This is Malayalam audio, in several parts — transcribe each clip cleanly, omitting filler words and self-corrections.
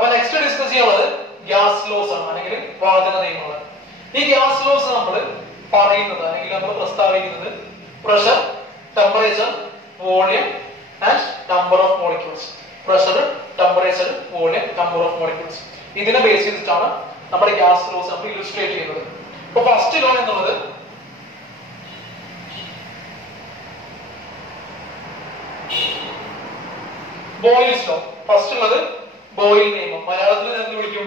അപ്പൊ നെക്സ്റ്റ് ഡിസ്കസ് ചെയ്യാനുള്ളത് ഗ്യാസ് ലോസ് ആണ്, അല്ലെങ്കിൽ വാതക നിയമങ്ങളാണ്. ഈ ഗ്യാസ് ലോസ് നമ്മൾ പറയുന്നത് അല്ലെങ്കിൽ നമ്മൾ പ്രസ്താവിക്കുന്നത് pressure, temperature, volume and number of molecules. Pressure, temperature, volume, number of molecules, ഇതിനെ ബേസ് ചെയ്തിട്ടാണ് നമ്മുടെ ഗ്യാസ് ലോസ് നമ്മൾ ഇല്ലുസ്ട്രേറ്റ് ചെയ്യുന്നത്. ഇപ്പൊ ഫസ്റ്റ് ലോ എന്നുള്ളത് ബോയിൽസ് ലോ. ഫസ്റ്റ് ഉള്ളത് ബോയിൽ നിയമം. മലയാളത്തിൽ എന്ത് വിളിക്കും?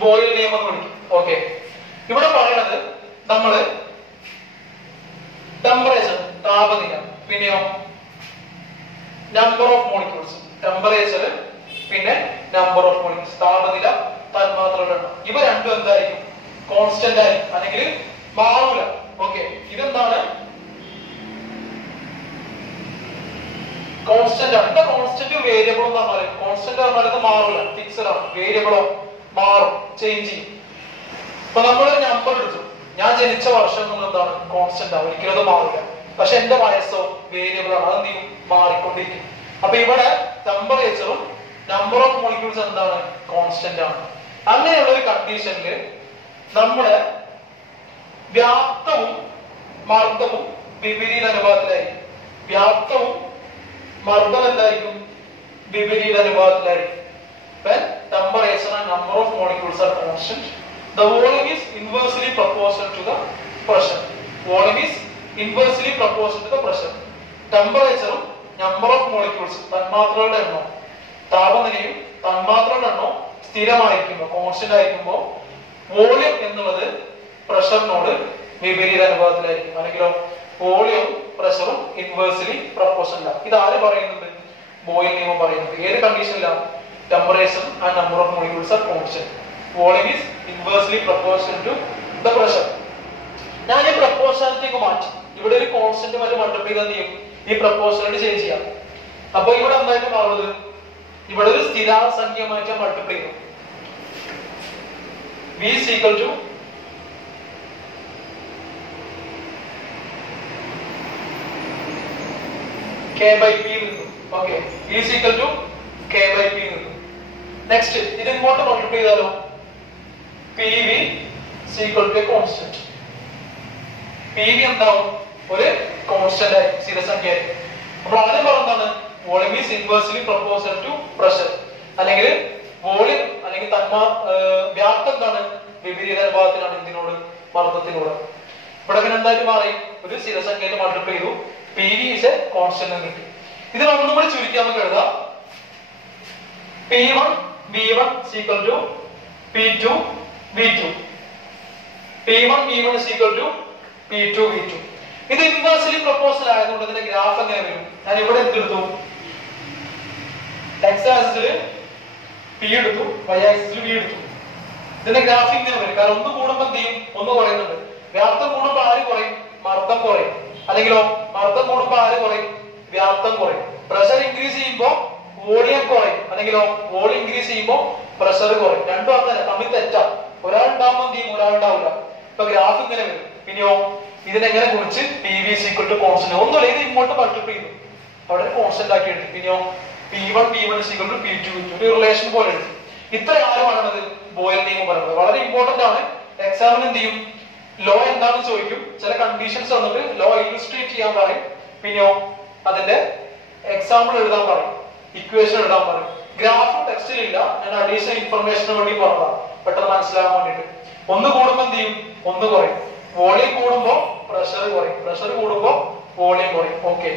ബോയിൽ നിയമം എന്ന് വിളിക്കും. ഓക്കെ, ഇവിടെ പറയുന്നത് നമ്മള് ടെമ്പറേച്ചർ, താപനില, പിന്നെയോ നമ്പർ ഓഫ് മോളിക്യൂൾസ്. ടെമ്പറേച്ചർ പിന്നെ നമ്പർ ഓഫ് മോളിക്യൂൾസ്, താപനില, തന്മാത്രകളുടെ എണ്ണം, ഇവ രണ്ടും എന്തായിരിക്കും? കോൺസ്റ്റന്റ് ആയിരിക്കും, അല്ലെങ്കിൽ മാറൂല. ഓക്കെ, ഇതെന്താണ്? കോൺസ്റ്റന്റ് ആണ്. എന്താ കോൺസ്റ്റന്റും വേരിയബിളും എന്ന് പറഞ്ഞാൽ? കോൺസ്റ്റന്റ് പറഞ്ഞാൽ മാറൂല, ഫിക്സഡ് ആണ്. വേരിയബിളോ മാറും, ചേഞ്ച് ചെയ്യും. ഇപ്പൊ നമ്മളൊരു നമ്പർ എടുത്തു, ഞാൻ ജനിച്ച വർഷം എന്നുള്ളത് എന്താണ്? കോൺസ്റ്റന്റ് ആണ്, ഒരിക്കലും അത് മാറില്ല. പക്ഷെ എന്റെ വയസ്സോ വേരിയബിൾ ആണ്, അതെന്ത് ചെയ്യും? മാറിക്കൊണ്ടിരിക്കും. അപ്പൊ ഇവിടെ ടെമ്പറേച്ചറും നമ്പർ ഓഫ് മോളിക്യൂൾസ് എന്താണ്? കോൺസ്റ്റന്റ് ആണ്. അങ്ങനെയുള്ള ഒരു കണ്ടീഷനിൽ നമ്മുടെ വ്യാപ്തവും മർദ്ദവും വിപരീത അനുപാതത്തിലായിരിക്കും. വ്യാപ്തവും മർദ്ദം എന്തായിരിക്കും? വിപരീത അനുപാതത്തിലായിരിക്കും. When temperature and number of molecules are constant, the volume is inversely proportional to the pressure. Volume is inversely proportional to the pressure. Temperature, number of molecules, തന്മാത്രകളുടെ എണ്ണം, താപനിലയും തന്മാത്രകളുടെ എണ്ണവും സ്ഥിരമായിരിക്കുമ്പോൾ, കോൺസ്റ്റന്റ് ആയിരിക്കുമ്പോൾ, വോളിയം എന്നുള്ളത് പ്രഷറിനോട് വിപരീത അനുപാതത്തിലായിരിക്കും. അല്ലെങ്കിലോ വോളിയവും പ്രഷറും ഇൻവേഴ്സ്ലി പ്രൊപ്പോർഷണൽ ആണ്. ഇത് ആര് പറയുന്നുണ്ട്? ബോയിൽ നിയമം പറയുന്നുണ്ട്. ഏത് കണ്ടീഷനിലാണ്? Temperature and number of molecules are constant. Volume is inversely proportional to the pressure. ഞാൻ ഈ പ്രൊപ്പോർഷണാലിറ്റി മാറ്റി ഇവിടെ ഒരു കോൺസ്റ്റന്റ് വരെ മൾട്ടിപ്ലൈ ചെയ്താൽ ചെയ്യും, ഈ പ്രൊപ്പോർഷണാലിറ്റി ചേഞ്ച് ചെയ്യാം. അപ്പൊ ഇവിടെ എന്തായിട്ട് മാറുന്നത്? ഇവിടെ ഒരു സ്ഥിരാസംഖ്യമായിട്ട് മൾട്ടിപ്ലൈ ചെയ്യും. V is equal to K by P നിന്നു. Okay, V is equal to K by P നിന്നു. നെക്സ്റ്റ് ഇത് ഇങ്ങോട്ട് മൾട്ടിപ്ലൈ ചെയ്താലോ? PV is equal to a constant. PV എന്താവും? ഒരു കോൺസ്റ്റന്റ് ആയിരിക്കും, സ്ഥിരസംഖ്യ ആയിരിക്കും. അപ്പോൾ ആദ്യം പറഞ്ഞതാണ് volume is inversely proportional to pressure, അല്ലെങ്കിൽ വോളിയം അല്ലെങ്കിൽ വ്യാപ്തം എന്താണ്? വിപരീത അനുപാതത്തിലാണ് ഇതിനോട്, മർദ്ദത്തിനോട്. ഇവിടെ പിന്നെ എന്തായിട്ട് മാറി? ഒരു സ്ഥിരസംഖ്യയിൽ മൾട്ടിപ്ലൈ ചെയ്തു, PV is a constant എന്ന് കിട്ടി. ഇതിൽ ഒന്നും കൂടി ചുരുക്കി നമുക്ക് എഴുതാം. P1 V1 is equal to P2 V2. P1 V1 is equal to P2 V2. ഇത് ഇൻവേഴ്സ്ലി പ്രൊപ്പോർഷണൽ ആയതുകൊണ്ട് ഇതിന്റെ ഗ്രാഫ് എങ്ങനെ വരും? ഞാൻ ഇവിടെ എന്തെടുത്തു? X ആക്സിസിൽ P എടുത്തു, Y ആക്സിസിൽ V എടുത്തു. ഇതിന്റെ ഗ്രാഫ് ഇങ്ങനെ വരും. കാരണം ഒന്ന് കൂടുമ്പോൾ എന്ത് ചെയ്യും? ഒന്ന് കുറയുന്നുണ്ട്. വ്യാപ്തം കൂടുമ്പോൾ ആര് കുറയും? മർദ്ദം കുറയും. അല്ലെങ്കിലോ മർദ്ദം കൂടുമ്പോൾ ആര് കുറയും? വ്യാപ്തം കുറയും. പ്രഷർ ഇൻക്രീസ് ചെയ്യുമ്പോൾ വോളിയം കുറയും, അല്ലെങ്കിലോ വോളിയം ഇൻക്രീസ് ചെയ്യുമ്പോൾ പ്രഷർ കുറയും. രണ്ടും അങ്ങനെ തമ്മിൽ തെറ്റാ. ഒരാൾ ഉണ്ടാകുമ്പോൾ എന്ത് ചെയ്യും? ഒരാൾ ഉണ്ടാവില്ല. ഇപ്പൊ ഗ്രാഫ് ഇങ്ങനെ വരും. പിന്നെയോ ഇതിനെങ്ങനെ കുറിച്ച് PV is equal to constant. ഒന്നുമില്ല, ഇത് ഇങ്ങോട്ട് മൾട്ടിപ്ലൈ ചെയ്തു, അവിടെ കോൺസ്റ്റന്റ് ആക്കി എടുത്തു. പിന്നെയോ P1 P1 is equal to P2 V2. ഒരു റിലേഷൻ പോലെ എടുത്തു. ഇത്ര ആര് പറയുന്നത്? ബോയിൽ നിയമം പറയുന്നത്. വളരെ ഇമ്പോർട്ടന്റ് ആണ്. എക്സാമിന് എന്ത് ചെയ്യും? ലോ എന്താണെന്ന് ചോദിക്കും. ചില കണ്ടീഷൻസ് വന്നിട്ട് ലോ ഇല്ലുസ്ട്രേറ്റ് ചെയ്യാൻ പറയും. പിന്നെയോ അതിന്റെ എക്സാമ്പിൾ എഴുതാൻ പറയും, ഇക്വേഷൻ എഴുതാൻ പറയും. ഗ്രാഫ് ടെക്സ്റ്റിലില്ല, ഞാൻ അഡീഷണൽ ഇൻഫർമേഷന് വേണ്ടി പറഞ്ഞതാണ്, പെട്ടെന്ന് മനസ്സിലാകാൻ വേണ്ടിട്ട്. ഒന്ന് കൂടുമ്പോൾ എന്ത് ചെയ്യും? ഒന്ന് കുറയും. വോളിയം കൂടുമ്പോ പ്രഷർ കുറയും, പ്രഷർ കൂടുമ്പോ വോളിയം കുറയും. ഓക്കെ,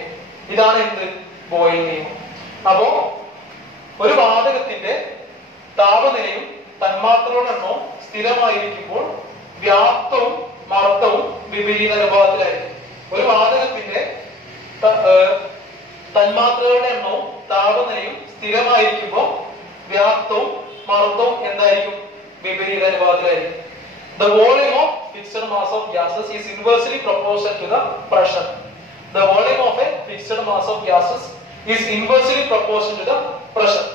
ഇതാണ് എന്ത്? ബോയിൽ നിയമം. അപ്പോ ഒരു വാതകത്തിന്റെ താപനിലയും തന്മാത്രകളുടെ എണ്ണവും സ്ഥിരമായിരിക്കുമ്പോൾ വ്യാപ്തവും മർദ്ദവും വിപരീത അനുപാതത്തിലായിരിക്കും. ഒരു വാതകത്തിന്റെ തന്മാത്രകളുടെ എണ്ണവും താപനിലയും സ്ഥിരമായിരിക്കുമ്പോൾ വ്യാപ്തവും മർദ്ദവും എന്തായിരിക്കും? വിപരീത അനുപാതത്തിലായിരിക്കും. The volume of fixed mass of gases is inversely proportional to the pressure. The volume of a fixed mass of gases is inversely proportional to the pressure.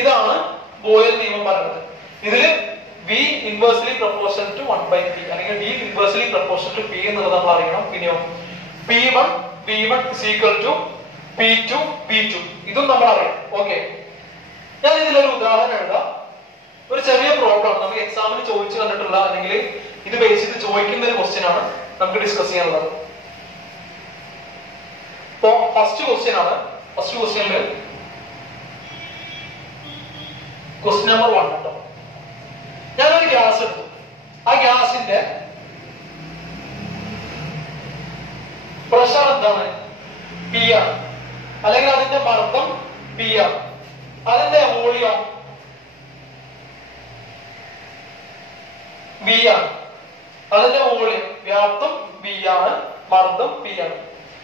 ഇതാണ് ബോയിൽ നിയമം പറയുന്നത്. ഇതിൽ V inversely proportional to 1 by P അല്ലെങ്കിൽ V inversely proportional to P എന്നുള്ളത് നമ്മൾ അറിയണം. പിന്നെയോ P1 V1 is equal to P2 V2. ഇതും നമ്മൾ അറിയാം. ഓക്കെ, ഞാൻ ഇതിലൊരു ഉദാഹരണം എഴുതാം. ഒരു ചെറിയ പ്രോബ്ലം നമുക്ക് എക്സാമിന് ചോദിച്ചു കണ്ടിട്ടുള്ള അല്ലെങ്കിൽ ഇത് ബേസ് ചെയ്ത് ചോദിക്കുന്ന ഒരു ക്വസ്റ്റ്യൻ ആണ് നമുക്ക് ഡിസ്കസ് ചെയ്യാനുള്ളത്. ഇപ്പോ ഫസ്റ്റ് ക്വസ്റ്റ്യൻ ആണ്. ഫസ്റ്റ് ക്വസ്റ്റ്യനിൽ ക്വസ്റ്റ്യൻ നമ്പർ 1 കേട്ടോ. ഞാനൊരു ഗ്യാസ് എടുത്തു. ആ ഗ്യാസിന്റെ പ്രഷർ എന്താണ്? P ആണ്. അല്ലെങ്കിൽ അതിന്റെ മർദ്ദം P ആണ്. അതിന്റെ വോളിയം V ആണ്. അതിന്റെ വോളിയം വ്യാപ്തം V ആണ്, മർദ്ദം P ആണ്.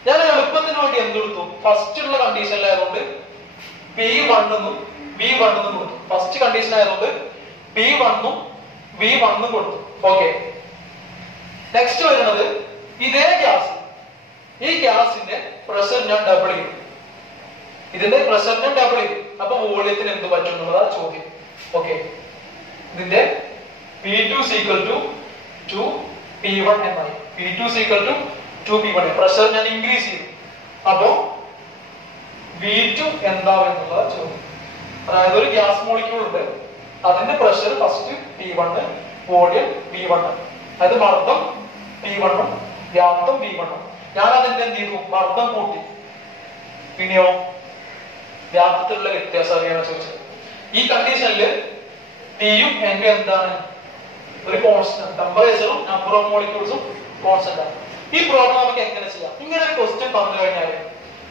ഞാൻ എളുപ്പത്തിന് വേണ്ടി എന്തെടുത്തു? ഫസ്റ്റ് ഉള്ള കണ്ടീഷനിലായതുകൊണ്ട് P1 എന്നും V1 എന്നും കൊടുത്തു. ഫസ്റ്റ് കണ്ടീഷൻ ആയതുകൊണ്ട് P1 ഉം V1 ഉം കൊടുത്തു. ഓക്കെ, നെക്സ്റ്റ് വരുന്നത് ഇതേ ഗ്യാസ്, ഈ ഗ്യാസിന്റെ പ്രഷർ ഞാൻ ഡബിൾ ചെയ്തു. ഇതിന്റെ പ്രഷർ ഞാൻ ഡബിൾ ചെയ്തു. അപ്പൊ വോളിയത്തിന് എന്ത് പറ്റും എന്നുള്ളതാണ് ചോദ്യം. ഓക്കെ, ഇതിന്റെ P2 is equal to 2P1 എന്നായി. P2 is equal to 2P1. Pressure ഞാൻ ഇൻക്രീസ് ചെയ്തു. അപ്പോ V2 എന്താവും എന്നുള്ളതാണ് ചോദ്യം. അതായത് ഒരു ഗ്യാസ് മോളിക്യൂൾ ഉണ്ട്, അതിന്റെ pressure first P1, volume V1, അതായത് മർദ്ദം P1 ഉം വ്യാപ്തം V1 ഉം. ഞാൻ അതിന്റെ എന്ത് ചെയ്തു? മർദ്ദം കൂട്ടി. പിന്നെയോ വ്യാപ്തത്തിലുള്ള വ്യത്യാസം അറിയാനാണ് ചോദിച്ചത്. ഈ കണ്ടീഷനിൽ Tയും Nയും എന്താണ്? ഒരു കോൺസ്റ്റന്റ്. ടെമ്പറേച്ചറും നമ്പർ ഓഫ് മോളിക്യൂൾസും കോൺസ്റ്റന്റ് ആണ്. ഈ പ്രോബ്ലം നമുക്ക് എങ്ങനെ ചെയ്യാം? ഇങ്ങനെ ഒരു ക്വസ്റ്റ്യൻ പറഞ്ഞു കഴിഞ്ഞാൽ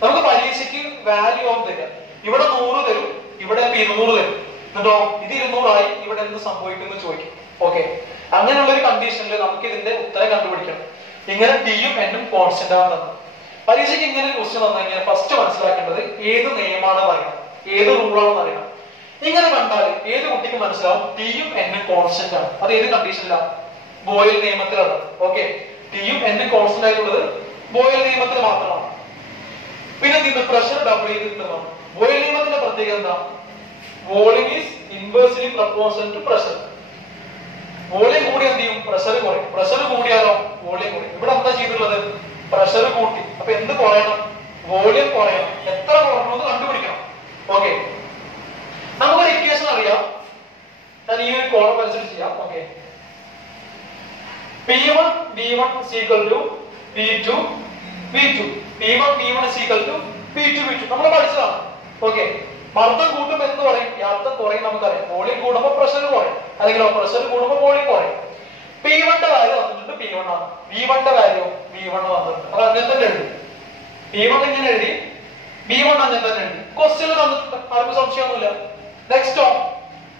നമുക്ക് പരീക്ഷയ്ക്ക് വാല്യൂ ഓഫ് തരാം. ഇവിടെ 100 തരും, ഇവിടെ 200 തരും. എന്നിട്ടോ ഇത് 200 ആയി, ഇവിടെ എന്ത് സംഭവിക്കുന്നു ചോദിക്കും. ഓക്കെ, അങ്ങനെയുള്ള ഒരു കണ്ടീഷനിൽ നമുക്ക് ഇതിന്റെ ഉത്തരം കണ്ടുപിടിക്കണം. ഇങ്ങനെ Tയും Nയും കോൺസ്റ്റന്റ് ആണ് തന്നത്. പരീക്ഷയ്ക്ക് ഇങ്ങനെ ഒരു ക്വസ്റ്റ്യൻ വന്നു കഴിഞ്ഞാൽ ഫസ്റ്റ് മനസ്സിലാക്കേണ്ടത് ഏത് നിയമമാണെന്ന് അറിയണം, ഏത് റൂളാണെന്ന് അറിയണം. ഇങ്ങനെ കണ്ടാൽ ഏത് കുട്ടിക്ക് മനസ്സിലാവും Tയും Nയും കോൺസ്റ്റന്റ് ആണ്. അത് ഏത് കണ്ടീഷനിലാണ്? ബോയിൽ നിയമത്തിലാണ്. ഓക്കെ, Tയും Nയും കോൺസ്റ്റന്റ് ആയിട്ടുള്ളത് ബോയിൽ നിയമത്തിൽ മാത്രമാണ്. പിന്നെ ഇതിന്റെ പ്രഷർ ഡബിൾ ചെയ്തിട്ടുള്ളതാണ്. ബോയിൽ നിയമത്തിന്റെ പ്രത്യേകത എന്താ? Volume is inversely proportional to pressure. Volume കൂടി എന്ത് ചെയ്യും? പ്രഷർ കുറയും. പ്രഷർ കൂടിയാലോ വോളിയം കുറയും. ഇവിടെ എന്താ ചെയ്തിട്ടുള്ളത്? പ്രഷർ കൂട്ടി. അപ്പൊ എന്ത് കുറയണം? വോളിയം കുറയണം. എത്ര കുറയണമെന്ന് കണ്ടുപിടിക്കണം. ഓക്കെ, നമുക്കൊരു ഇക്വേഷൻ അറിയാം. ഞാൻ ഈ ഒരു കോളം അനുസരിച്ച് ചെയ്യാം. Okay, P1 V1 is equal to P2 V2. P1 V1 is equal to P2 V2. നമ്മൾ പഠിച്ചതാണ്. ഓക്കെ, മർദ്ദം കൂട്ടുമ്പോൾ എന്ത് പറയും? വ്യാപ്തം കുറയും നമുക്കറിയാം. വോളിയം കൂടുമ്പോൾ പ്രഷർ കുറയും, അല്ലെങ്കിൽ പ്രഷർ കൂടുമ്പോൾ വോളിയം കുറയും. P1ന്റെ വാല്യൂ വന്നിട്ടുണ്ട് P1 ആണ്. V1ന്റെ വാല്യൂ V1 വന്നിട്ടുണ്ട്. അത് അങ്ങനെ തന്നെ എഴുതി. P1 എങ്ങനെ എഴുതി? V1 അങ്ങനെ തന്നെ എഴുതി. ക്വസ്റ്റ്യനിൽ വന്നിട്ടുണ്ട്, ആർക്കും സംശയമൊന്നുമില്ല. നെക്സ്റ്റോ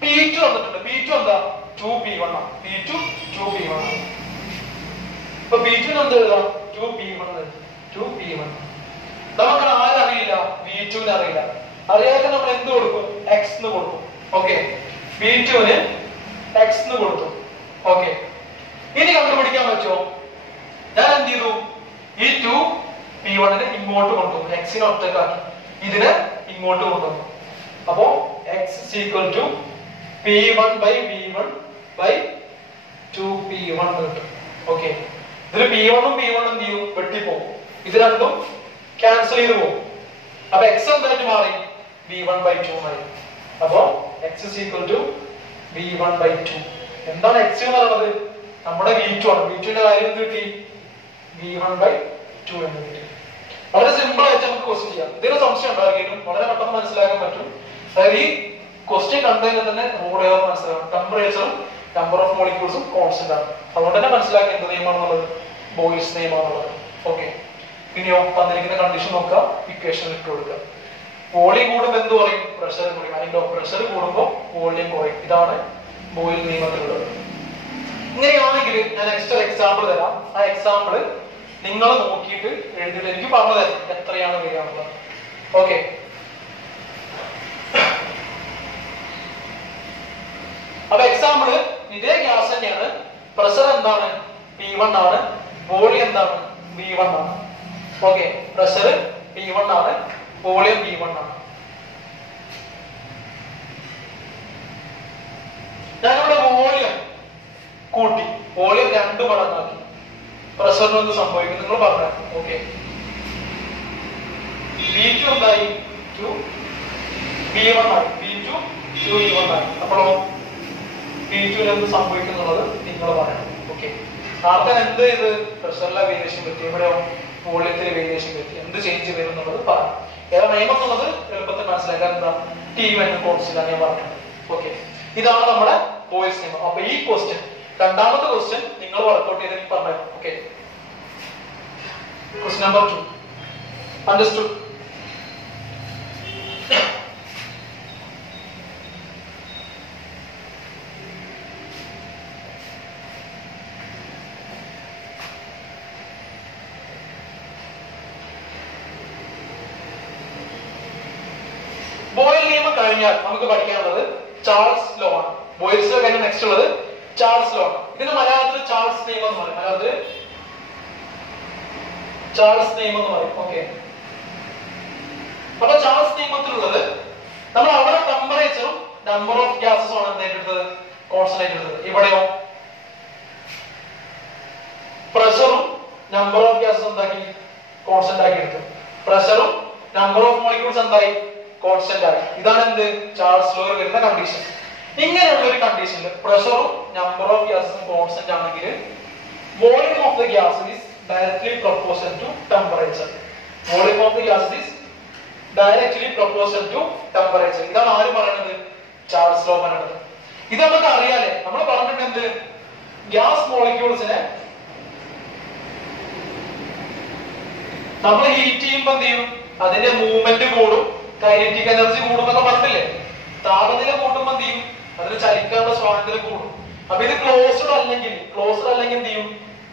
P2 വന്നിട്ടുണ്ട്. P2 എന്താ? 2P1 ആണ്. P2 2P1 ആണ്. ഇപ്പൊ P2 എന്ത് എഴുതാം? 2P1 എഴുതി. 2P1. നമുക്ക് ആരറിയില്ല? V2 അറിയില്ല. അറിയാതെ നമ്മൾ എന്ത് കൊടുക്കും? X എന്ന് കൊടുക്കും. ഓക്കെ, V2 X എന്ന് കൊടുത്തു. ഓക്കെ, ഇനി കണ്ടുപിടിക്കാൻ പറ്റുമോ? ഞാൻ എന്ത് ചെയ്തു? ഈ 2P1 ഇങ്ങോട്ട് കൊണ്ടുവന്നു. X-നെ ഒറ്റക്കാക്കി ഇതിനെ ഇങ്ങോട്ട് കൊണ്ടുവന്നു. അപ്പോ X is equal to P1 by V1 by 2P1 കിട്ടും. ഓക്കെ, ഇതിൽ P1 ഉം P1 എന്ത് ചെയ്യും? വെട്ടിപ്പോകും. ഇത് രണ്ടും ക്യാൻസൽ ചെയ്ത് പോകും. അപ്പൊ X എന്തായിട്ട് മാറി? V1 by 2 ആയി. അപ്പോ X is equal to V1 by 2. എന്താണ് X എന്ന് പറയുന്നത്? നമ്മുടെ V2 ആണ്. V2ന്റെ കാര്യം എന്ത് കിട്ടി? V1 by 2 എന്ന് കിട്ടി. വളരെ സിമ്പിൾ ആയിട്ട് നമുക്ക് ക്വസ്റ്റ്യൻ ചെയ്യാം. ഇതിന് സംശയം ഉണ്ടാകുകയും വളരെ പെട്ടെന്ന് മനസ്സിലാക്കാൻ പറ്റും. അതായത് ഈ ക്വസ്റ്റ്യൻ കണ്ടുകഴിഞ്ഞാൽ തന്നെ റൂൾ ഏതാ മനസ്സിലാക്കണം. ടെമ്പറേച്ചറും നമ്പർ ഓഫ് മോളിക്യൂൾസും കോൺസ്റ്റന്റ് ആണ്. അതുകൊണ്ട് തന്നെ മനസ്സിലാക്കി എന്ത് നിയമമാണെന്നുള്ളത്? ബോയിൽസ് നിയമമാണുള്ളത്. ഓക്കെ, ഇനിയോ തന്നിരിക്കുന്ന കണ്ടീഷൻ നോക്കുക, ഇക്വേഷൻ ഇട്ട് കൊടുക്കുക. വോളിയം കൂടുമ്പോൾ എന്ത് പറയും? പ്രഷർ കുറയും. അല്ലെങ്കിൽ പ്രഷർ കൂടുമ്പോൾ വോളിയം കുറയും. ഇതാണ് ബോയിൽ നിയമത്തിലുള്ളത്. ഇങ്ങനെയാണെങ്കിൽ ഞാൻ നെക്സ്റ്റ് എക്സാമ്പിൾ തരാം. ആ എക്സാമ്പിൾ നിങ്ങൾ നോക്കിയിട്ട് എഴുതിയിട്ട് എനിക്ക് പറഞ്ഞു തരും എത്രയാണ് വരികയാണുള്ളത്. ഓക്കെ, അപ്പൊ എക്സാമ്പിള് ഇതേ ഗ്യാസ് തന്നെയാണ്. പ്രഷർ എന്താണ്? P1 ആണ്. വോളിയം എന്താണ്? V1 ആണ്. ഓക്കെ, പ്രഷർ P1 ആണ്, വോളിയം V1 ആണ്. ഞാനിവിടെ വോളിയം കൂട്ടി, വോളിയം 2 മടങ്ങാക്കി. പ്രഷറിന് എന്ത് സംഭവിക്കും നിങ്ങൾ പറഞ്ഞു. ഓക്കെ, V2 എന്തായി? to V1 ആയി. V2 to V1 ആയി. അപ്പോഴോ V2 ൽ എന്ത് സംഭവിക്കുന്നുള്ളത് നിങ്ങൾ പറയണം. ഓക്കെ, നേരത്തെ എന്ത് ചെയ്ത് പ്രഷറിലെ വേരിയേഷൻ പറ്റി, എവിടെയോ വോളിയത്തിലെ വേരിയേഷൻ പറ്റി, എന്ത് ചേഞ്ച് വരും എന്നുള്ളത് പറയാം. ഏതാ നിയമം എന്നുള്ളത് എളുപ്പത്തിൽ മനസ്സിലാക്കാൻ എന്താ T1 കോൺസ്റ്റന്റ് ആണ് ഞാൻ പറഞ്ഞത്. ഓക്കെ, ഇതാണ് നമ്മുടെ ബോയ്സ് നിയമം. അപ്പൊ ഈ ക്വസ്റ്റ്യൻ, രണ്ടാമത്തെ ക്വസ്റ്റ്യൻ നിങ്ങൾ വർക്ക്ഔട്ട് ചെയ്ത് എനിക്ക് പറഞ്ഞു. Okay, question number 2 understood? Boyle നിയമം കഴിഞ്ഞാൽ നമുക്ക് പഠിക്കാനുള്ളത് ചാൾസ് ലോ ആണ്. ബോയിൽസ് ലോ കഴിഞ്ഞാൽ നെക്സ്റ്റ് ഉള്ളത് ചാൾസ് ലോ ആണ്. ഇതിന് മലയാളത്തിൽ ചാൾസ് നിയമം എന്ന് പറയും. മലയാളത്തിൽ ചാൾസ് നിയമം എന്ന് പറയും. ഓക്കെ, അപ്പൊ ചാൾസ് നിയമത്തിലുള്ളത് നമ്മൾ അവിടെ ടെമ്പറേച്ചറും നമ്പർ ഓഫ് ഗ്യാസസും ആണ് എന്തായിട്ടെടുത്തത്? കോൺസ്റ്റന്റ് ആയിട്ട് എടുത്തത്. ഇവിടെയോ പ്രഷറും നമ്പർ ഓഫ് ഗ്യാസസ് എന്താക്കി? കോൺസ്റ്റന്റ് ആക്കി എടുത്തു. പ്രഷറും നമ്പർ ഓഫ് മോളിക്യൂൾസ് എന്തായി? കോൺസ്റ്റന്റ് ആയി. ഇതാണ് എന്ത്? ചാൾസ് ലോയിൽ വരുന്ന കണ്ടീഷൻ. ഇങ്ങനെയുള്ള ഒരു കണ്ടീഷനിൽ പ്രഷറും നമ്പർ ഓഫ് ഗ്യാസസും കോൺസ്റ്റന്റ് ആണെങ്കിൽ volume of the gas is directly proportional to temperature. Volume of the gas is directly proportional to temperature. ഇതാണ് ആര് പറയുന്നത്? ചാൾസ് ലോ പറയുന്നത്. ഇത് നമുക്ക് അറിയാലേ, നമ്മൾ പറഞ്ഞിട്ടുണ്ട് ഗ്യാസ് മോളിക്യൂൾസിനെ നമ്മൾ ഹീറ്റ് ചെയ്യുമ്പോൾ എന്ത് ചെയ്യും? അതിന്റെ മൂവ്മെന്റ് കൂടും, കൈനറ്റിക് എനർജി കൂടും എന്നൊക്കെ പറഞ്ഞില്ലേ? താപനില കൂടുമ്പോൾ എന്ത് ചെയ്യും? അതിന് ചലിക്കാനുള്ള സ്വാതന്ത്ര്യം കൂടും. അപ്പൊ ഇത് ക്ലോസ്ഡ് അല്ലെങ്കിൽ എന്ത് ചെയ്യും?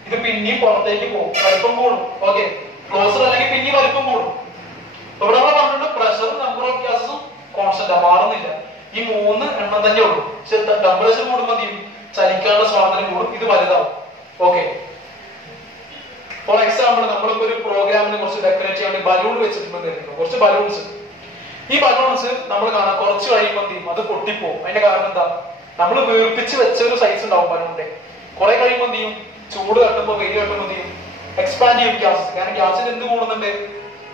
ഇത് പിന്നെയും പുറത്തേക്ക് പോകും, വലിപ്പം കൂടും. ഓക്കെ, ക്ലോസ്ഡ് അല്ലെങ്കിൽ പിന്നെയും വലിപ്പം കൂടും. ഇവിടെ നമ്മൾ പറഞ്ഞിട്ട് പ്രഷറും നമ്പർ ഓഫ് ഗ്യാസസും കോൺസ്റ്റന്റ് മാറുന്നില്ല. ഈ മൂന്ന് എണ്ണം തന്നെ ഉള്ളൂ. പക്ഷെ ടെമ്പറേച്ചർ കൂടുമ്പോൾ എന്ത് ചെയ്യും? ചലിക്കാനുള്ള സ്വാതന്ത്ര്യം കൂടും, ഇത് വലുതാവും. ഓക്കെ, ഫോർ എക്സാമ്പിൾ നമ്മളിപ്പോ ഒരു പ്രോഗ്രാമിനെ കുറച്ച് ഡെക്കറേറ്റ് ചെയ്യാൻ വേണ്ടി ബലൂൺ വെച്ചിട്ടുണ്ടെന്ന്, കുറച്ച് ബലൂൺസ്. ഈ ബലൂൺസ് നമ്മൾ കാണാം കുറച്ച് കഴിയുമ്പോൾ എന്ത് ചെയ്യും? അത് പൊട്ടിപ്പോവും. അതിന്റെ കാരണം എന്താ? നമ്മൾ വീർപ്പിച്ച് വെച്ച ഒരു സൈസ് ഉണ്ടാവും ബലൂണിന്റെ. കുറെ കഴിയുമ്പോൾ എന്ത് ചെയ്യും? ചൂട് തട്ടുമ്പോൾ, വെയിൽ തട്ടുമ്പോൾ എന്ത് ചെയ്യും? എക്സ്പാൻഡ് ചെയ്യും ഗ്യാസ്. കാരണം ഗ്യാസിന് എന്ത് കൂടുന്നുണ്ട്?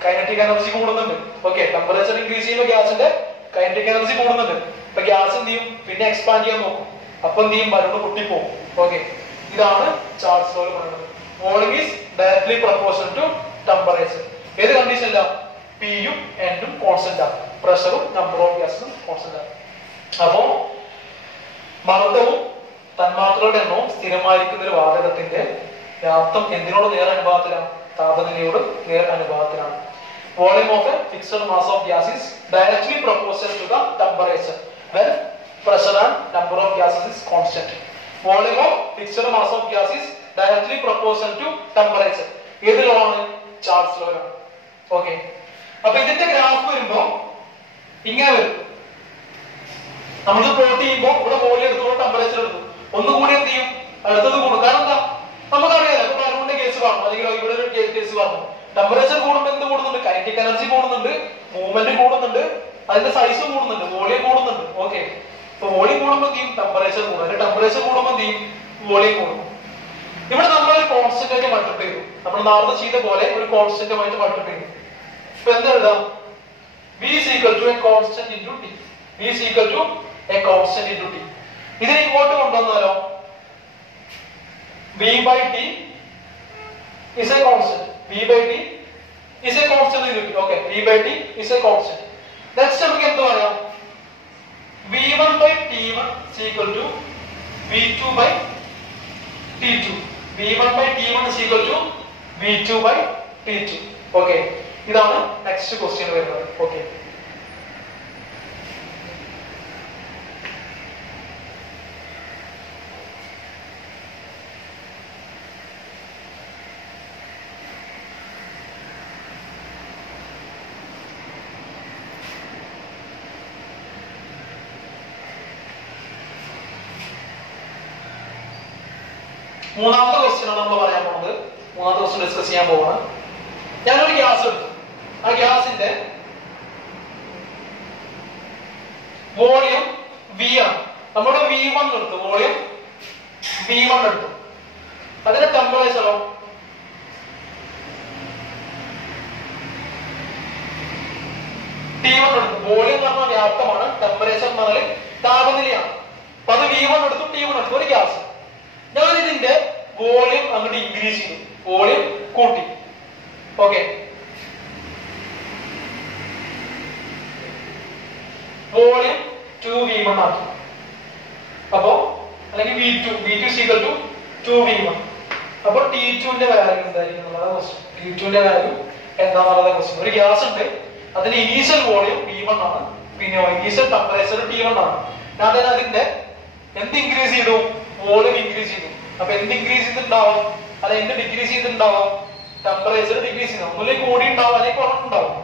കൈനറ്റിക് എനർജി കൂടുന്നുണ്ട്. ഓക്കെ, ടെമ്പറേച്ചർ ഇൻക്രീസ് ചെയ്യുമ്പോൾ ഗ്യാസിന്റെ കൈനറ്റിക് എനർജി കൂടുന്നുണ്ട്. അപ്പൊ ഗ്യാസ് എന്ത് ചെയ്യും? പിന്നെ എക്സ്പാൻഡ് ചെയ്യാൻ നോക്കും. അപ്പൊ എന്ത് ചെയ്യും? ബലൂൺ പൊട്ടിപ്പോവും. ഓക്കെ, ഇതാണ് ചാൾസ് ലോ പറയുന്നത്. Volume is directly proportional to temperature. ഏത് കണ്ടീഷനില്ല? പിയും എന്നും കോൺസ്റ്റന്റ് ആണ്, പ്രഷറും നമ്പർ ഓഫ് ഗ്യാസും കോൺസ്റ്റന്റ് ആണ്. അപ്പോ മർദ്ദവും തന്മാത്രകളുടെ എണ്ണവും സ്ഥിരമായിരിക്കുന്ന ഒരു വാതകത്തിന്റെ വ്യാപ്തം എന്തിനോട് നേർ അനുപാതത്തിലാണ്? താപനിലയോട് നേർ അനുപാതത്തിലാണ്. Volume of a fixed mass of gas is directly proportional to the temperature when pressure and number of gases is constant. Volume of fixed mass of gas is directly proportional to temperature. ഏത് ലോ ആണ്? ചാൾസ് ലോ ആണ്. ഓക്കെ, അപ്പൊ ഇതിന്റെ ഗ്രാഫ് വരുമ്പോ ഇങ്ങനെ വരും. നമ്മൾ പ്ലോട്ട് ചെയ്യുമ്പോൾ ഇവിടെ വോളിയം എടുത്തു, ടെമ്പറേച്ചർ എടുത്തു, ഒന്നുകൂടി എന്ത് ചെയ്യും? അടുത്തത് കൂടും. കാരണം എന്താ? നമുക്കറിയാലോ, ഇപ്പൊ ബലൂണിന്റെ കേസ് പറഞ്ഞു, അല്ലെങ്കിൽ ഇവിടെ ഒരു കേസ് പറഞ്ഞു. ടെമ്പറേച്ചർ കൂടുമ്പോൾ എന്ത് കൂടുന്നുണ്ട്? കൈനറ്റിക് എനർജി കൂടുന്നുണ്ട്, മൂവ്മെന്റ് കൂടുന്നുണ്ട്, അതിന്റെ സൈസ് കൂടുന്നുണ്ട്, വോളിയം കൂടുന്നുണ്ട്. ഓക്കെ, ഇപ്പൊ വോളിയം കൂടുമ്പോൾ എന്ത് ചെയ്യും? ടെമ്പറേച്ചർ കൂടും. അതിന്റെ ടെമ്പറേച്ചർ കൂടുമ്പോൾ എന്ത് ചെയ്യും? വോളിയം കൂടും. ഇവിടെ നമ്മൾ ഒരു കോൺസ്റ്റന്റ് ആയിട്ട് മൾട്ടിപ്ലൈ ചെയ്തു. നമ്മൾ നേരത്തെ ചെയ്ത പോലെ ഒരു കോൺസ്റ്റന്റുമായിട്ട് മൾട്ടിപ്ലൈ ചെയ്തു. ഇപ്പൊ എന്താ എഴുതാം? V is equal to a constant into T. V is equal to a constant into T. ഇതിനെ ഇങ്ങോട്ട് കൊണ്ടുവന്നാലോ? V by T is a constant. V by T is a constant into T. Okay, V by T is a constant. Next നമുക്ക് എന്ത് പറയാം? V1 by T1 is equal to V2 by T2. V1 by T1 is equal to V2 by T2. Okay, ഇതാണ് നെക്സ്റ്റ് ക്വസ്റ്റ്യൻ വരുന്നത്. ഓക്കെ, മൂന്നാമത്തെ ക്വസ്റ്റ്യൻ ആണ് നമ്മൾ പറയാൻ പോകുന്നത്. മൂന്നാമത്തെ ക്വസ്റ്റ്യൻ ഡിസ്കസ് ചെയ്യാൻ പോവാണ്. ഞാനൊരു ഗ്യാസ് എടുത്തു. ആ ഗ്യാസിന്റെ വോളിയം V ആണ്. നമ്മുടെ V1 എടുത്തു, വോളിയം V1 എടുത്തു. അതിന്റെ ടെമ്പറേച്ചറോ? T1 എടുത്തു. വോളിയം എന്ന് പറഞ്ഞാൽ വ്യാപ്തമാണ്, ടെമ്പറേച്ചർ എന്ന് പറഞ്ഞാൽ താപനിലയാണ്. അപ്പൊ അത് V1 എടുത്തു, T1 എടുത്തു, ഒരു ഗ്യാസ്. ഞാൻ ഇതിന്റെ വോളിയം അങ്ങോട്ട് ഇൻക്രീസ് ചെയ്തു, വോളിയം കൂട്ടി. ഓക്കെ, വോളിയം 2V1 ആക്കി. അപ്പോ അല്ലെങ്കിൽ V2 is equal to 2V1. അപ്പൊ T2ന്റെ വാല്യൂ എന്തായിരിക്കും എന്നുള്ളതാണ് ക്വസ്റ്റ്യൻ. T2ന്റെ വാല്യൂ എന്താണെന്നുള്ളത് ക്വസ്റ്റ്യൻ. ഒരു ഗ്യാസ് ഉണ്ട്, അതിന്റെ ഇനീഷ്യൽ വോളിയം V1 ആണ്, പിന്നെ ഇനീഷ്യൽ ടെമ്പറേച്ചർ T1 ആണ്. ഞാൻ തന്നെ അതിന്റെ എന്ത് ഇൻക്രീസ് ചെയ്തു? വോളിയം ഇൻക്രീസ് ചെയ്തു. അപ്പൊ എന്ത് ഇൻക്രീസ് ചെയ്തിട്ടുണ്ടാവും? അല്ല എന്ത് ഡിക്രീസ് ചെയ്തിട്ടുണ്ടാവും? ടെമ്പറേച്ചർ ഡിക്രീസ് ചെയ്തു. ഒന്നുമില്ലെങ്കിൽ കൂടി ഉണ്ടാവും, അല്ലെങ്കിൽ കുറഞ്ഞിട്ടുണ്ടാവും.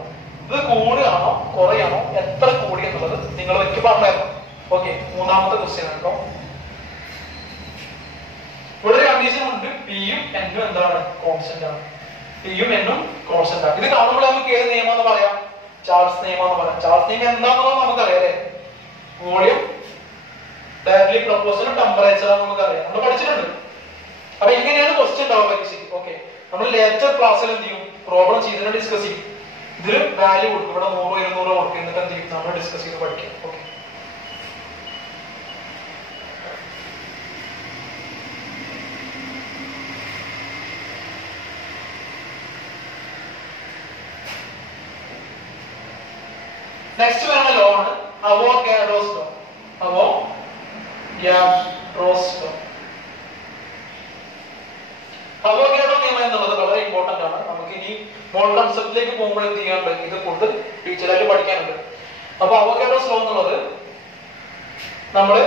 ഇത് കൂടുകയാണോ കുറയാണോ, എത്ര കൂടി എന്നുള്ളത് നിങ്ങൾ എനിക്ക് പറഞ്ഞായിരുന്നു. ഓക്കെ, മൂന്നാമത്തെ ക്വസ്റ്റ്യൻ കേട്ടോ. ഇവിടെ ഒരു കണ്ടീഷൻ ഉണ്ട്, പിയും എന്നും എന്താണ്? കോൺസ്റ്റന്റ് ആണ്. പിയും എന്നും കോൺസ്റ്റന്റ് ആണ്. ഇത് കാണുമ്പോൾ നമുക്ക് ഏത് നിയമം എന്ന് പറയാം? ചാൾസ് നിയമം എന്ന് പറയാം. ചാൾസ് നിയമം എന്താണെന്നുള്ളത് നമുക്കറിയാം അല്ലേ? Volume directly proportional to temperature ആണ് നമുക്കറിയാം, നമ്മൾ പഠിച്ചിട്ടുണ്ട്. അപ്പൊ എങ്ങനെയാണ് ക്വസ്റ്റ്യൻ ഉണ്ടാവുക പരീക്ഷയ്ക്ക്? ഓക്കെ, നമ്മൾ ലേറ്റർ ക്ലാസ്സിൽ എന്ത് ചെയ്യും? പ്രോബ്ലം ചെയ്തിട്ട് ഡിസ്കസ് ചെയ്യും. ഇതിൽ വാല്യൂ കൊടുക്കും, ഇവിടെ 100 200 കൊടുക്കും, എന്നിട്ട് എന്ത് ചെയ്യും? നമ്മൾ ഡിസ്കസ് ചെയ്ത് പഠിക്കും. ഓക്കെ, നെക്സ്റ്റ് വരുന്ന ലോ ആണ് Avogadro's law. Avogadro's law. Avogadro നിയമം എന്നുള്ളത് വളരെ ഇമ്പോർട്ടന്റ് ആണ്. നമുക്ക് ഇനി മോൾ കൺസെപ്റ്റിലേക്ക് പോകുമ്പോൾ എന്ത് ചെയ്യാണ്ട് ഇത് കൂടുതൽ ടീച്ചറായിട്ട് പഠിക്കാനുണ്ട്. അപ്പൊ അവോഗാഡ്രോസ് ലോ എന്നുള്ളത് നമ്മള്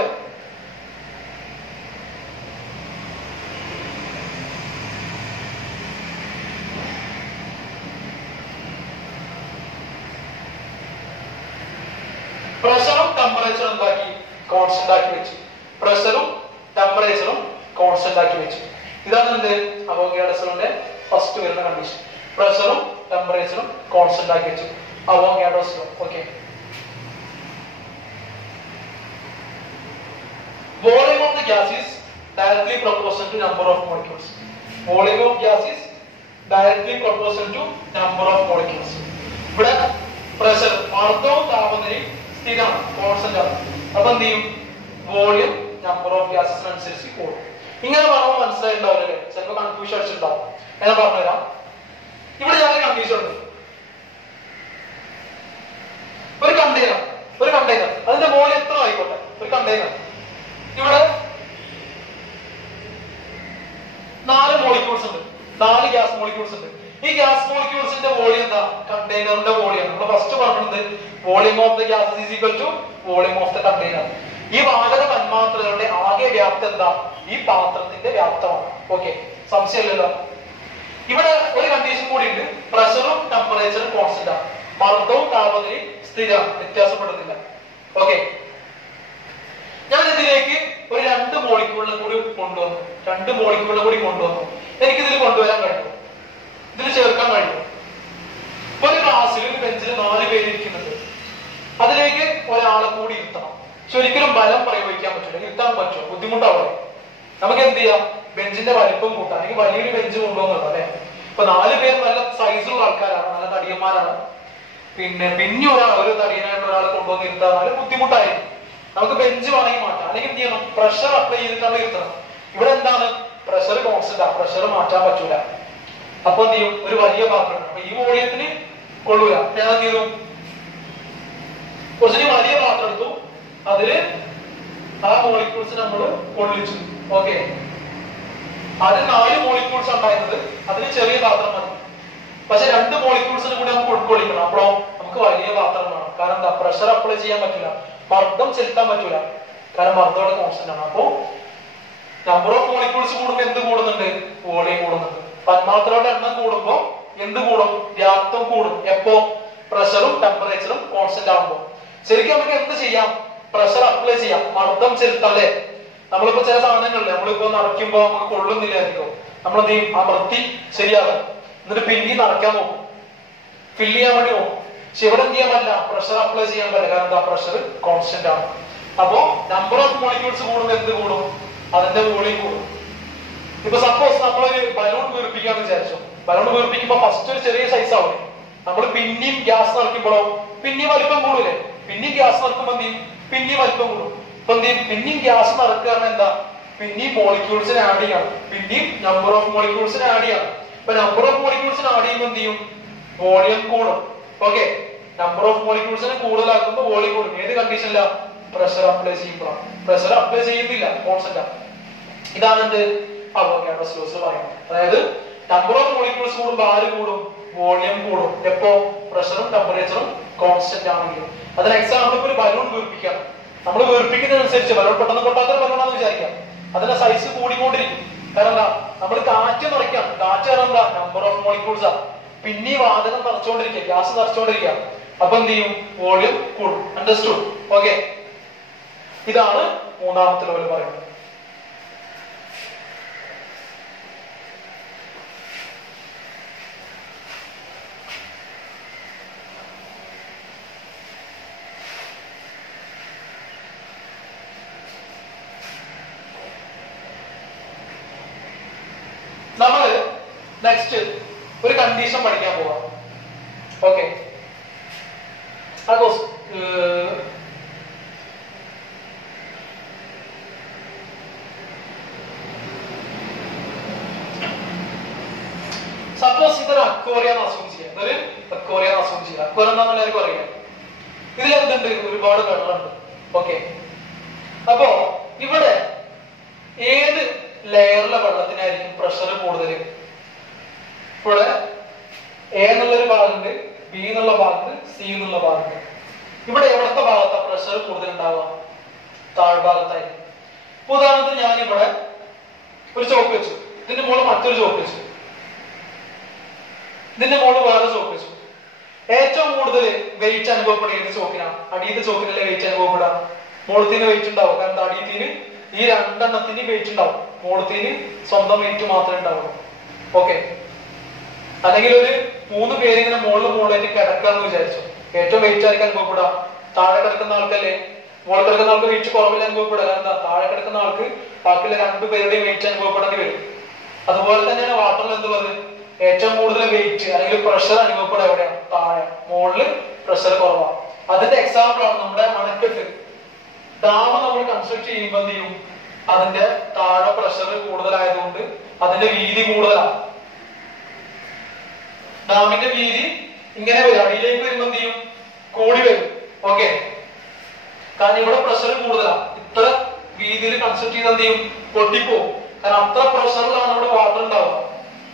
പ്രഷറും ടെമ്പറേച്ചറും എന്താക്കി? കോൺസ്റ്റന്റ് ആക്കി വെച്ചു. പ്രഷറും ടെമ്പറേച്ചറും കോൺസ്റ്റന്റ് ആക്കി വെച്ചു. ഇതാണ് എന്ത്? അവോഗാഡ്രോസ് ലോന്റെ ഫസ്റ്റ് വരുന്ന കണ്ടീഷൻ. പ്രഷറും ടെമ്പറേച്ചറും കോൺസ്റ്റന്റ് ആക്കി വെച്ചു. Avogadro's law. Okay, volume of the gas is directly proportional to number of molecules. Volume of gas is directly proportional to number of molecules. ഇവിടെ പ്രഷർ, മർദ്ദവും താപനിലയും സ്ഥിരമാണ്, കോൺസ്റ്റന്റ് ആണ്. അപ്പൊ എന്ത് ചെയ്യും? വോളിയം നമ്പർ ഓഫ് ഗ്യാസസിന് അനുസരിച്ച് കൂടും. ഇങ്ങനെ പറയുമ്പോൾ മനസ്സിലായിട്ടുണ്ടാവില്ലേ? ചിലപ്പോൾ കൺഫ്യൂഷൻ അടിച്ചിട്ടുണ്ടാവും. ഞാൻ പറഞ്ഞുതരാം. ഇവിടെ ഞാൻ കൺഫ്യൂഷൻ ഉണ്ട്. ഒരു കണ്ടെയ്നർ അതിന്റെ വോളിയം എത്ര ആയിക്കോട്ടെ, ഒരു കണ്ടെയ്നർ ഇവിടെ 4 മോളിക്യൂൾസ് ഉണ്ട്, 4 ഗ്യാസ് മോളിക്യൂൾസ് ഉണ്ട്. ഈ ഗ്യാസ് മോളിക്യൂൾസിന്റെ വോളിയം എന്താ? കണ്ടെയ്നറിന്റെ വോളിയം. നമ്മൾ ഫസ്റ്റ് പറഞ്ഞത് volume of the gas is equal to volume of the container. ഈ വാതക തന്മാത്രകളുടെ ആകെ വ്യാപ്തം എന്താ? ഈ പാത്രത്തിന്റെ വ്യാപ്തമാണ്. ഓക്കെ, സംശയമില്ലല്ലോ. ഇവിടെ ഒരു കണ്ടീഷൻ കൂടി ഉണ്ട്, പ്രഷറും ടെമ്പറേച്ചറും കോൺസ്റ്റന്റ് ആണ്, മർദ്ദവും താപനിലയും സ്ഥിരമാണ്, വ്യത്യാസപ്പെടുന്നില്ല. ഓക്കെ, ഞാൻ ഇതിലേക്ക് ഒരു 2 മോളിക്യൂളിനെ കൂടി കൊണ്ടുവന്നു. എനിക്കിതിൽ കൊണ്ടുവരാൻ കഴിയും, ഇതിൽ ചേർക്കാൻ കഴിയും. ഒരു ക്ലാസ്സിൽ ഒരു ബെഞ്ചിൽ 4 പേര് ഇരിക്കുന്നുണ്ട്. അതിലേക്ക് ഒരാളെ കൂടി ഇരുത്തണം. പക്ഷെ ഒരിക്കലും ബലം പ്രയോഗിക്കാൻ പറ്റില്ല. ഇരുത്താൻ പറ്റുമോ? ബുദ്ധിമുട്ടാവില്ലേ? നമുക്ക് എന്ത് ചെയ്യാം? ബെഞ്ചിന്റെ വലിപ്പം കൂട്ടാം. എനിക്ക് വലിയൊരു ബെഞ്ച് കൊണ്ടുവന്നുള്ളൂ അല്ലെ? ഇപ്പൊ 4 പേര് നല്ല സൈസുള്ള ആൾക്കാരാണ്, നല്ല തടിയന്മാരാണ്. പിന്നെ ഒരു തടിയനായിട്ട് ഒരാളെ കൊണ്ടുവന്ന് ഇരുത്താൻ ബുദ്ധിമുട്ടായിരിക്കും. നമുക്ക് ബെഞ്ച് വേണമെങ്കിൽ മാറ്റാം, അല്ലെങ്കിൽ എന്ത് ചെയ്യണം? പ്രഷർ അപ്ലൈ ചെയ്തിട്ടാണ് ഇരുത്തണം. ഇവിടെ എന്താണ്? പ്രഷർ കോൺസ്റ്റന്റ് ആ, പ്രഷർ മാറ്റാൻ പറ്റൂല. അപ്പൊ എന്ത് ചെയ്യും? ഒരു വലിയ പാത്രം, അപ്പൊ ഈ വോളിയത്തിന് കൊള്ളൂല. ഞാൻ എന്ത് ചെയ്തു? കുറച്ചുകൂടി വലിയ പാത്രം എടുത്തു, അതില് ആ മോളിക്യൂൾസ് നമ്മൾ കൊള്ളിച്ചു. ഓക്കെ, അത് 4 മോളിക്യൂൾസ് ഉണ്ടായിരുന്നത്, അതിന് ചെറിയ പാത്രം മതി. പക്ഷെ 2 മോളിക്യൂൾസിന് കൂടി നമുക്ക് ഉൾക്കൊള്ളിക്കണം. അപ്പോഴോ നമുക്ക് വലിയ പാത്രം വേണം. കാരണം എന്താ? പ്രഷർ അപ്ലൈ ചെയ്യാൻ പറ്റൂല, മർദ്ദം ചെലുത്താൻ പറ്റൂല, കാരണം മർദ്ദം കോൺസ്റ്റന്റ് ആണ്. അപ്പോ നമ്പർ ഓഫ് മോളിക്യൂൾസ് കൂടുമ്പോൾ എന്ത് കൂടുന്നുണ്ട്? വോളിയം കൂടുന്നുണ്ട്. തന്മാത്രകളുടെ എണ്ണം കൂടുമ്പോ എന്ത് കൂടും? വ്യാപ്തം കൂടും. എപ്പോ? പ്രഷറും ടെമ്പറേച്ചറും കോൺസ്റ്റന്റ് ആകുമ്പോൾ. ശരിക്കും നമുക്ക് എന്ത് ചെയ്യാം? പ്രഷർ അപ്ലൈ ചെയ്യാം, മർദ്ദം ചെലുത്താം അല്ലെ? നമ്മളിപ്പോ ചില സാധനങ്ങളില്ലേ, നമ്മളിപ്പോ നടക്കുമ്പോ നമുക്ക് കൊള്ളുന്നില്ലായിരിക്കും, നമ്മൾ എന്ത് ചെയ്യും? ആ വൃത്തി ശരിയാകും, എന്നിട്ട് പിന്നെയും നടക്കാൻ നോക്കും, ഫില്ല് ചെയ്യാൻ വേണ്ടി നോക്കും. പക്ഷെ ഇവിടെ എന്ത് ചെയ്യാൻ പറ്റില്ല? പ്രഷർ അപ്ലൈ ചെയ്യാൻ പറ്റില്ല, കാരണം എന്താ? പ്രഷർ കോൺസ്റ്റന്റ് ആണ്. അപ്പോ നമ്പർ ഓഫ് മോളിക്യൂൾസ് കൂടുമ്പോൾ എന്ത് കൂടും? അതിന്റെ വോളിയം കൂടും. ഇപ്പൊ സപ്പോസ് നമ്മളൊരു ബലൂൺ വീർപ്പിക്കാന്ന് വിചാരിച്ചു. ബലൂൺ വീർപ്പിക്കുമ്പോ ഫസ്റ്റ് ഒരു ചെറിയ സൈസ് ആവും, നമ്മൾ പിന്നെയും ഗ്യാസ് നിറയ്ക്കുമ്പോഴോ പിന്നെയും വലിപ്പം കൂടൂലേ? പിന്നെയും ഗ്യാസ് നിറക്കുമ്പോ എന്ത് ചെയ്യും? പിന്നെയും വലിപ്പം കൂടും. അപ്പൊ എന്ത് ചെയ്യും? പിന്നെയും ഗ്യാസ് നിറക്കുക എന്താ? പിന്നെയും മോളിക്യൂൾസിനെ ആഡ് ചെയ്യണം. പിന്നെയും നമ്പർ ഓഫ് മോളിക്യൂൾസിനെ ആഡ് ചെയ്യണം. അപ്പൊ നമ്പർ ഓഫ് മോളിക്യൂൾസിനെ ആഡ് ചെയ്യുമ്പോൾ എന്ത് ചെയ്യും? വോളിയം കൂടും. ഓക്കെ, നമ്പർ ഓഫ് മോളിക്യൂൾസിനെ കൂടുതലാക്കുമ്പോൾ വോളിയം കൂടും. ഏത് കണ്ടീഷനില? പ്രഷർ അപ്ലൈ ചെയ്യുമ്പോഴാണ്. പ്രഷർ അപ്ലൈ ചെയ്യുന്നില്ല, കോൺസ്റ്റന്റ് ആണ്. ഇതാണ് എന്ത്? അവോഗാഡ്രോസ് ലോസ് പറയുന്നത്. അതായത് നമ്പർ ഓഫ് മോളിക്യൂൾസ് കൂടുമ്പോൾ ആര് കൂടും? വോളിയം കൂടും. എപ്പോ? പ്രഷറും ടെമ്പറേച്ചറും കോൺസ്റ്റന്റ് ആണെങ്കിൽ. അതിന് എക്സാമ്പിൾ ഇപ്പൊ ഒരു ബലൂൺ വീർപ്പിക്കാം. നമ്മൾ വീർപ്പിക്കുന്നതിനനുസരിച്ച് ബലൂൺ പെട്ടെന്ന് പൊട്ടാത്തൊരു ബലൂണാന്ന് വിചാരിക്കാം, അതിന്റെ സൈസ് കൂടിക്കൊണ്ടിരിക്കും. കാരണം എന്താ? നമ്മൾ കാറ്റ് നിറയ്ക്കാം. കാറ്റ് കാരണം എന്താ? നമ്പർ ഓഫ് മോളിക്യൂൾസ് ആണ്. പിന്നെ ഈ വാതകം നിറച്ചുകൊണ്ടിരിക്കുക, ഗ്യാസ് നിറച്ചുകൊണ്ടിരിക്കുക. അപ്പൊ എന്ത് ചെയ്യും? വോളിയം കൂടും. അണ്ടർസ്റ്റുഡ്? ഓക്കെ, ഇതാണ് മൂന്നാമത്തെ ലെവൽ പറയുന്നത്. നമ്മള് നെക്സ്റ്റ് ഒരു കണ്ടീഷൻ പഠിക്കാൻ പോവാം. ഓക്കെ, സപ്പോസ് ഇതൊരു അക്വേറിയം അസ്യൂം ചെയ്യാം. ഇതൊരു അക്വേറിയം അസ്യൂം ചെയ്യാം. അക്വേറിയം എന്താണെന്ന് എല്ലാവർക്കും അറിയാം. ഇതിൽ എന്തുണ്ട്? ഒരുപാട് വെള്ളമുണ്ട്. ഓക്കെ, അപ്പോ ഇവിടെ ഏത് ലെയറിലെ വെള്ളത്തിനായിരിക്കും പ്രഷർ കൂടുതൽ? ഇവിടെ എ എന്നുള്ളൊരു ഭാഗമുണ്ട്, ബി എന്നുള്ള ഭാഗത്ത്, സി എന്നുള്ള ഭാഗത്ത്. ഇവിടെ എവിടത്തെ ഭാഗത്താ പ്രഷർ കൂടുതൽ ഉണ്ടാവുക? താഴ്ഭാഗത്തായിരിക്കും. ഉദാഹരണത്തിന് ഞാനിവിടെ ഒരു ചോക്ക് വെച്ചു, ഇതിന്റെ മുകളിൽ മറ്റൊരു ചോക്ക് വെച്ചു, ഇതിന്റെ മുകളിൽ വേറെ ചോക്ക് വെച്ചു. ഏറ്റവും കൂടുതൽ വെയിറ്റ് അനുഭവപ്പെടുന്ന ചോക്കിനാണ്. അടിയത്തെ ചോക്കിനല്ലേ വെയിറ്റ് അനുഭവപ്പെടാം? മുകളത്തിന് വെയിറ്റ് ഉണ്ടാവും. കാരണം അടിയത്തിന് ഈ രണ്ടെണ്ണത്തിന് വെയിറ്റ് ഉണ്ടാവും, മുകളത്തിന് സ്വന്തം വെയിറ്റ് മാത്രമേ ഉണ്ടാവുള്ളൂ. ഓക്കെ, അല്ലെങ്കിൽ ഒരു 3 പേര് ഇങ്ങനെ മുകളിലായിട്ട് കിടക്കാന്ന് വിചാരിച്ചു. ഏറ്റവും വെയിറ്റ് ആയിരിക്കും അനുഭവപ്പെടാം? താഴെ കിടക്കുന്ന ആൾക്കല്ലേ. മുകളിൽ കിടക്കുന്ന ആൾക്ക് വെയിറ്റ് കുറവില്ല അനുഭവപ്പെടുക. കാരണം എന്താ? താഴെ കിടക്കുന്ന ആൾക്ക് ബാക്കിയുള്ള 2 പേരുടെയും വെയിറ്റ് അനുഭവപ്പെടേണ്ടി വരും. അതുപോലെ തന്നെയാണ് വാട്ടറിൽ എന്ത് പറയുന്നത്? ഏറ്റവും കൂടുതൽ വെയിറ്റ് അല്ലെങ്കിൽ പ്രഷർ അനുഭവപ്പെടുക എവിടെയാണ്? താഴെ. മുകളിൽ പ്രഷർ കുറവാണ്. അതിന്റെ എക്സാമ്പിൾ ആണ് നമ്മുടെ അണക്കെട്ട്. ഡാം നമ്മൾ കൺസ്ട്രക്ട് ചെയ്യുമ്പോൾ എന്ത് ചെയ്യും? അതിന്റെ താഴെ പ്രഷർ കൂടുതലായതുകൊണ്ട് അതിന്റെ വീതി കൂടുതലാണ്. ഡാമിന്റെ വീതി ഇങ്ങനെ വരും, അടിയിലേക്ക് വരുമ്പോൾ എന്ത് ചെയ്യും? കൂടി വരും. ഓക്കെ, കാരണം ഇവിടെ പ്രഷർ കൂടുതലാണ്. ഇത്ര വീതിയിൽ കൺസ്ട്രക്ട് ചെയ്ത് എന്ത് ചെയ്യും? പൊട്ടിപ്പോവും. കാരണം അത്ര പ്രഷറിലാണ് ഇവിടെ വാട്ടർ ഉണ്ടാവുക.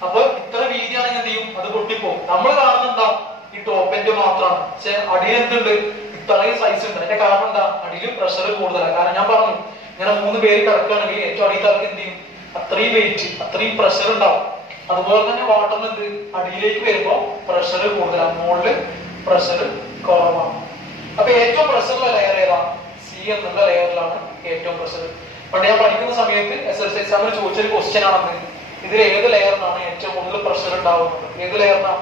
അപ്പൊ ഇത്ര വീതിയാണെങ്കിൽ എന്ത് ചെയ്യും? അത് പൊട്ടിപ്പോവും. നമ്മൾ കാണുന്നുണ്ടാ ഈ ടോപ്പ് എൻഡ് മാത്രമാണ്, പക്ഷെ അടിയിൽ എന്തുണ്ട്? ഇത്രയും സൈസ് ഉണ്ട്. അതിന്റെ കാരണം എന്താ? അടിയിൽ പ്രഷർ കൂടുതലാണ്. കാരണം ഞാൻ പറഞ്ഞു, ഇങ്ങനെ 3 പേര് കിടക്കുകയാണെങ്കിൽ ഏറ്റവും അടിയിലത്തെ ആൾക്ക് എന്ത് ചെയ്യും? അത്രയും വെയിറ്റ്, അത്രയും പ്രഷർ ഉണ്ടാവും. അതുപോലെ തന്നെ വാട്ടറിന് എന്ത്? അടിയിലേക്ക് വരുമ്പോ പ്രഷർ കൂടുതലാണ്, മുകളിൽ പ്രഷർ കുറവാണ്. അപ്പൊ ഏറ്റവും പ്രഷറുള്ള ലെയർ ഏതാ? സി എന്നുള്ള ലെയറിലാണ് ഏറ്റവും പ്രഷർ. പണ്ട് ഞാൻ പഠിക്കുന്ന സമയത്ത് SSLC എക്സാമിന് ചോദിച്ചൊരു ക്വസ്റ്റ്യൻ ആണെന്ന്, ഇതിൽ ഏത് ലെയറിനാണ് ഏറ്റവും കൂടുതൽ പ്രഷർ ഉണ്ടാവുന്നത്? ഏത് ലെയറിനാ?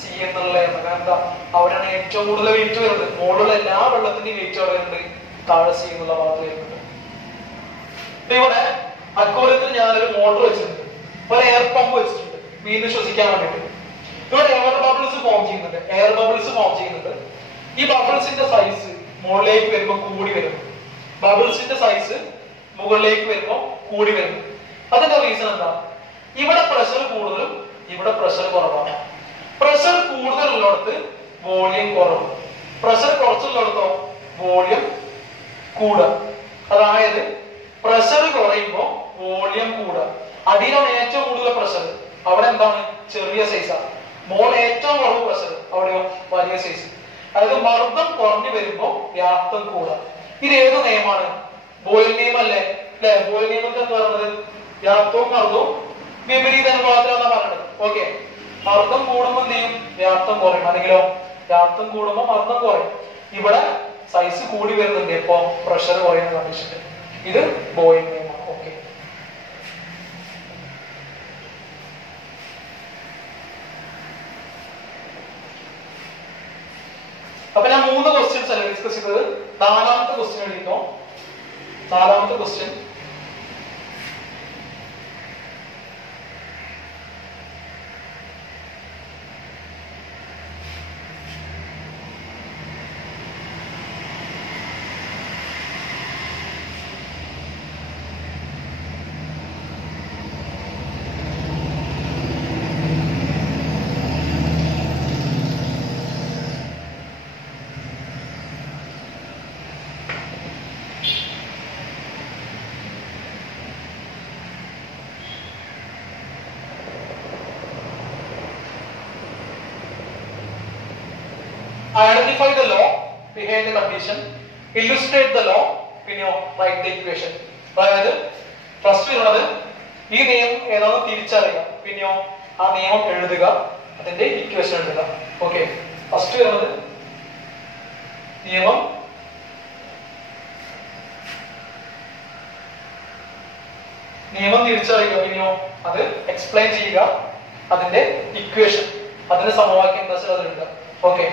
സി എന്നുള്ള ലെയറിന്. കാരണം എന്താ? അവിടെയാണ് ഏറ്റവും കൂടുതൽ വെയിറ്റ് വരുന്നത്. മുകളിലുള്ള എല്ലാ വെള്ളത്തിന്റെയും വെയിറ്റ് അവിടെ വരുന്നുണ്ട്, താഴെ സി എന്നുള്ള ഭാഗത്ത് വരുന്നുണ്ട്. ഇപ്പൊ ഇവിടെ അക്വേറിയത്തിൽ ഞാനൊരു മോട്ടർ വെച്ചിട്ടുണ്ട്, ഒരു എയർ പമ്പ് വെച്ചിട്ടുണ്ട് മീനിന് ശ്വസിക്കാൻ വേണ്ടിട്ട്. ഇവിടെ എയർ ബബിൾസ് ഫോം ചെയ്യുന്നുണ്ട്. എയർ ബബിൾസ് ഫോം ചെയ്യുന്നുണ്ട്. ഈ ബബിൾസിന്റെ സൈസ് മുകളിലേക്ക് വരുമ്പോൾ കൂടി വരുന്നു. ബബിൾസിന്റെ സൈസ് മുകളിലേക്ക് വരുമ്പോൾ കൂടി വരുന്നു. അതിന്റെ റീസൺ എന്താ? ഇവിടെ പ്രഷർ കൂടുതലും ഇവിടെ പ്രഷർ കുറവാണ്. പ്രഷർ കൂടുതലുള്ളിടത്ത് വോളിയം കുറവ്, പ്രഷർ കുറച്ചുള്ളിടത്തോ വോളിയം കൂടുക. അതായത് പ്രഷർ കുറയുമ്പോ വോളിയം കൂടുക. അടിയിലാണ് ഏറ്റവും കൂടുതൽ പ്രഷർ, അവിടെ എന്താണ്? ചെറിയ സൈസാണ്. മോൾ ഏറ്റവും കുറവ് പ്രഷർ, അവിടെയോ വലിയ സൈസ്. അതായത് മർദ്ദം കുറഞ്ഞു വരുമ്പോ വ്യാപ്തം കൂടുക. ഇത് ഏത് നിയമമാണ്? ബോയിൽ നിയമം അല്ലേ? അല്ലെ? ബോയിൽ നിയമത്തിൽ എന്താ പറയുന്നത്? വ്യാപ്തവും മർദ്ദവും വിപരീത അനുപാതത്തിലാണ് പറയുന്നത്. ഓക്കെ, മർദ്ദം കൂടുമ്പോൾ എന്ത് ചെയ്യും? വ്യാപ്തം കുറയും. അല്ലെങ്കിലോ വ്യാപ്തം കൂടുമ്പോൾ മർദ്ദം കുറയും. ഇവിടെ സൈസ് കൂടി വരുന്നുണ്ട്, എപ്പോ? പ്രഷർ കുറയുന്ന കണ്ടീഷനിൽ. ഇത് ബോയിൽ നിയമമാണ്. ഓക്കെ, അപ്പൊ ഞാൻ 3 ക്വസ്റ്റ്യൻസ് അല്ലേ ഡിസ്കസ് ചെയ്തത്. 4ാമത്തെ ക്വസ്റ്റ്യൻ എഴുതിക്കോ. 4ാമത്തെ question identify the law behind the condition, illustrate the law, പിന്നെയോ റൈറ്റ് ദ ഇക്വേഷൻ. അതായത് ഫസ്റ്റ് വരുന്നത് ഈ നിയമം ഏതാണെന്ന് തിരിച്ചറിയുക, പിന്നെയോ ആ നിയമം എഴുതുക, അതിന്റെ ഇക്വേഷൻ എഴുതുക. ഓക്കെ, ഫസ്റ്റ് വരുന്നത് നിയമം തിരിച്ചറിയുക, പിന്നെയോ അത് എക്സ്പ്ലെയിൻ ചെയ്യുക, അതിന്റെ ഇക്വേഷൻ, അതിന്റെ സമവാക്യം എന്താ വെച്ചാൽ അത് എഴുതുക. ഓക്കെ,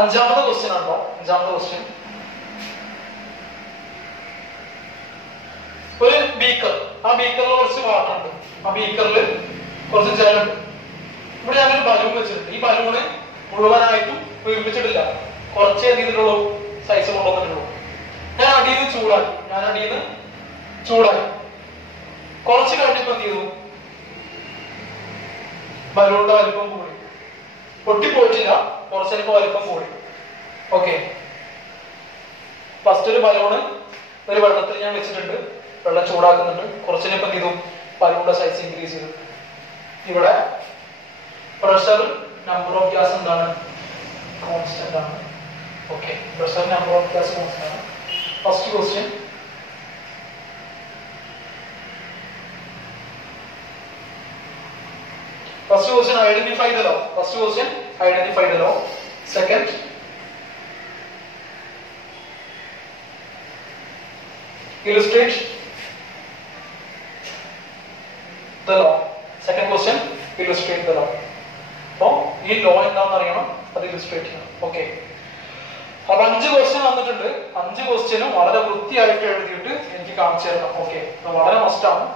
അഞ്ചാമത്തെ ക്വസ്റ്റ്യൻ ആണോ? അഞ്ചാമത്തെ ക്വസ്റ്റ്യൻ, ഒരു ബീക്കർ, ആ ബീക്കറിൽ കുറച്ച് വാട്ടർ ഉണ്ട്, ആ ബീക്കറിൽ കുറച്ച് ജലമുണ്ട്. ഇവിടെ ഞാനൊരു ബലൂൺ വെച്ചിട്ടുണ്ട്. ഈ ബലൂണ് മുഴുവനായിട്ടും നിർമ്മിച്ചിട്ടില്ല, കുറച്ചേ രീതിയിലുള്ളൂ സൈസ് കൊണ്ടുവന്നിട്ടുള്ളൂ. ഞാൻ അടിയിൽ നിന്ന് ചൂടാക്കി. കുറച്ച് കഴിഞ്ഞപ്പോ എന്ത് ചെയ്തു? ബലൂണിന്റെ വലിപ്പം കൂടി, പൊട്ടിപ്പോയിട്ടില്ല, കുറച്ചെടുപ്പ് വലിപ്പം കൂടി. ഓക്കെ, ഫസ്റ്റ് ഒരു ബലൂണ് ഒരു വെള്ളത്തിൽ ഞാൻ വെച്ചിട്ടുണ്ട്, വെള്ളം ചൂടാക്കുന്നുണ്ട്, കുറച്ചിനിപ്പം എന്ത് ചെയ്തു? ബലൂണിന്റെ സൈസ് ഇൻക്രീസ് ചെയ്തു. ഇവിടെ പ്രഷർ നമ്പർ ഓഫ് ഗ്യാസ് എന്താണ്? കോൺസ്റ്റന്റ് ആണ്. Okay, pressure number of gas constant ആണ്. First question, identify the law. First question, identify the law. Second, illustrate the law. Second question, illustrate the law. So, ഈ law എന്താണെന്ന് അറിയണം, അത് illustrate ചെയ്യണം. ഓക്കെ, അപ്പൊ 5 ക്വസ്റ്റ്യൻ വന്നിട്ടുണ്ട്. 5 ക്വസ്റ്റ്യനും വളരെ വൃത്തിയായിട്ട് എഴുതിയിട്ട് എനിക്ക് കാണിച്ചു തരണം. ഓക്കെ, വളരെ മസ്റ്റ് ആണ്.